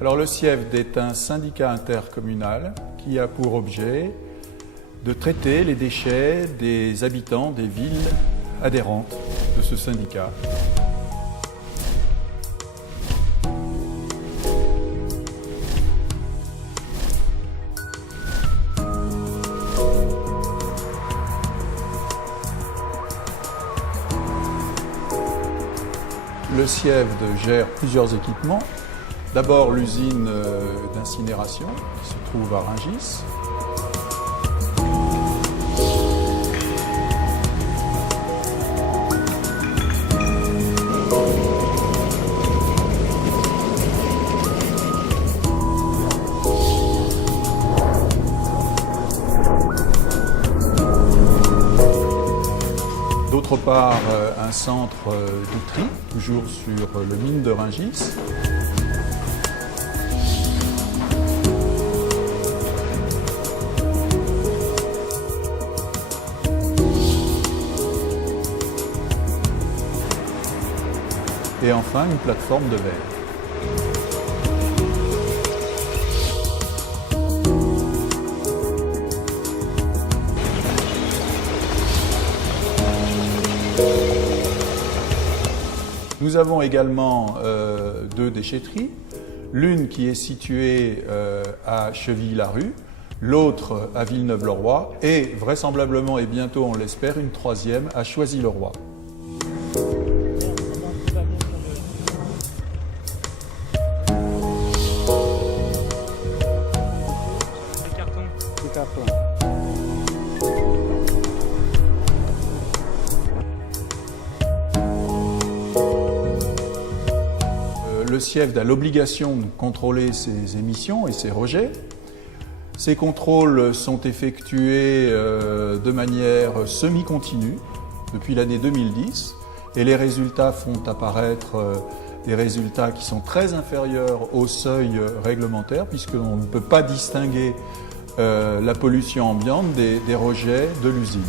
Alors le SIEVD est un syndicat intercommunal qui a pour objet de traiter les déchets des habitants des villes adhérentes de ce syndicat. Le SIEVD gère plusieurs équipements. D'abord l'usine d'incinération qui se trouve à Rungis. D'autre part, un centre de tri, toujours sur le mine de Rungis. Et enfin, une plateforme de verre. Nous avons également deux déchetteries, l'une qui est située à Chevilly-la-Rue, l'autre à Villeneuve-le-Roi et vraisemblablement et bientôt on l'espère une troisième à Choisy-le-Roi. Le SIEVD a l'obligation de contrôler ses émissions et ses rejets. Ces contrôles sont effectués de manière semi-continue depuis l'année 2010 et les résultats font apparaître des résultats qui sont très inférieurs au seuil réglementaire puisqu'on ne peut pas distinguer la pollution ambiante des rejets de l'usine.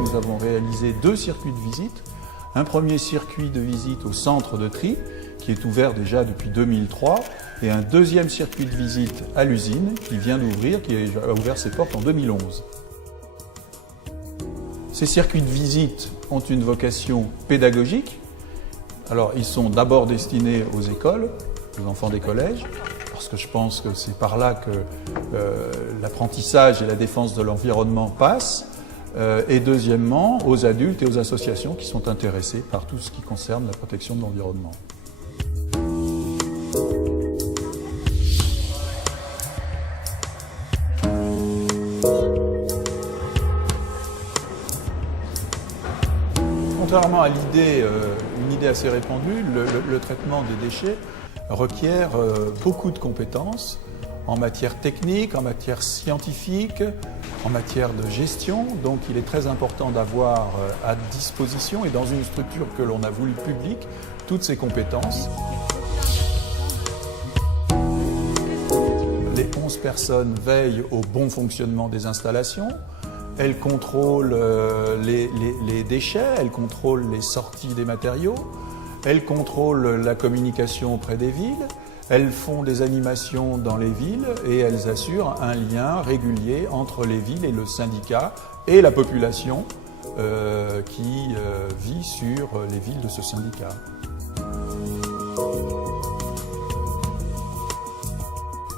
Nous avons réalisé deux circuits de visite. Un premier circuit de visite au centre de tri, qui est ouvert déjà depuis 2003, et un deuxième circuit de visite à l'usine, qui vient d'ouvrir, qui a ouvert ses portes en 2011. Ces circuits de visite ont une vocation pédagogique. Alors, ils sont d'abord destinés aux écoles, aux enfants des collèges, parce que je pense que c'est par là que l'apprentissage et la défense de l'environnement passent. Et deuxièmement, aux adultes et aux associations qui sont intéressés par tout ce qui concerne la protection de l'environnement. Contrairement à l'idée, une idée assez répandue, le traitement des déchets requiert beaucoup de compétences en matière technique, en matière scientifique, en matière de gestion. Donc il est très important d'avoir à disposition et dans une structure que l'on a voulu publique, toutes ces compétences. Les 11 personnes veillent au bon fonctionnement des installations. Elles contrôlent les déchets, elles contrôlent les sorties des matériaux, elles contrôlent la communication auprès des villes. Elles font des animations dans les villes et elles assurent un lien régulier entre les villes et le syndicat et la population qui vit sur les villes de ce syndicat.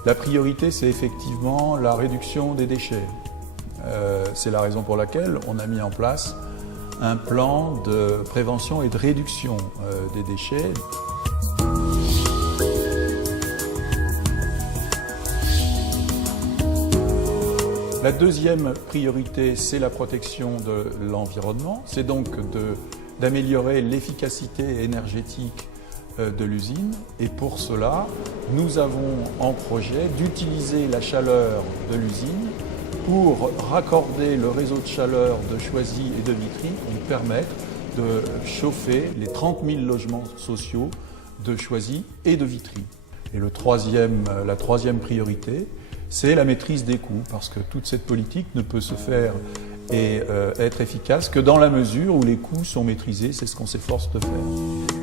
La priorité, c'est effectivement la réduction des déchets. C'est la raison pour laquelle on a mis en place un plan de prévention et de réduction des déchets. La deuxième priorité, c'est la protection de l'environnement. C'est donc d'améliorer l'efficacité énergétique de l'usine. Et pour cela, nous avons en projet d'utiliser la chaleur de l'usine pour raccorder le réseau de chaleur de Choisy et de Vitry pour nous permettre de chauffer les 30 000 logements sociaux de Choisy et de Vitry. Et la troisième priorité, c'est la maîtrise des coûts, parce que toute cette politique ne peut se faire et être efficace que dans la mesure où les coûts sont maîtrisés, c'est ce qu'on s'efforce de faire.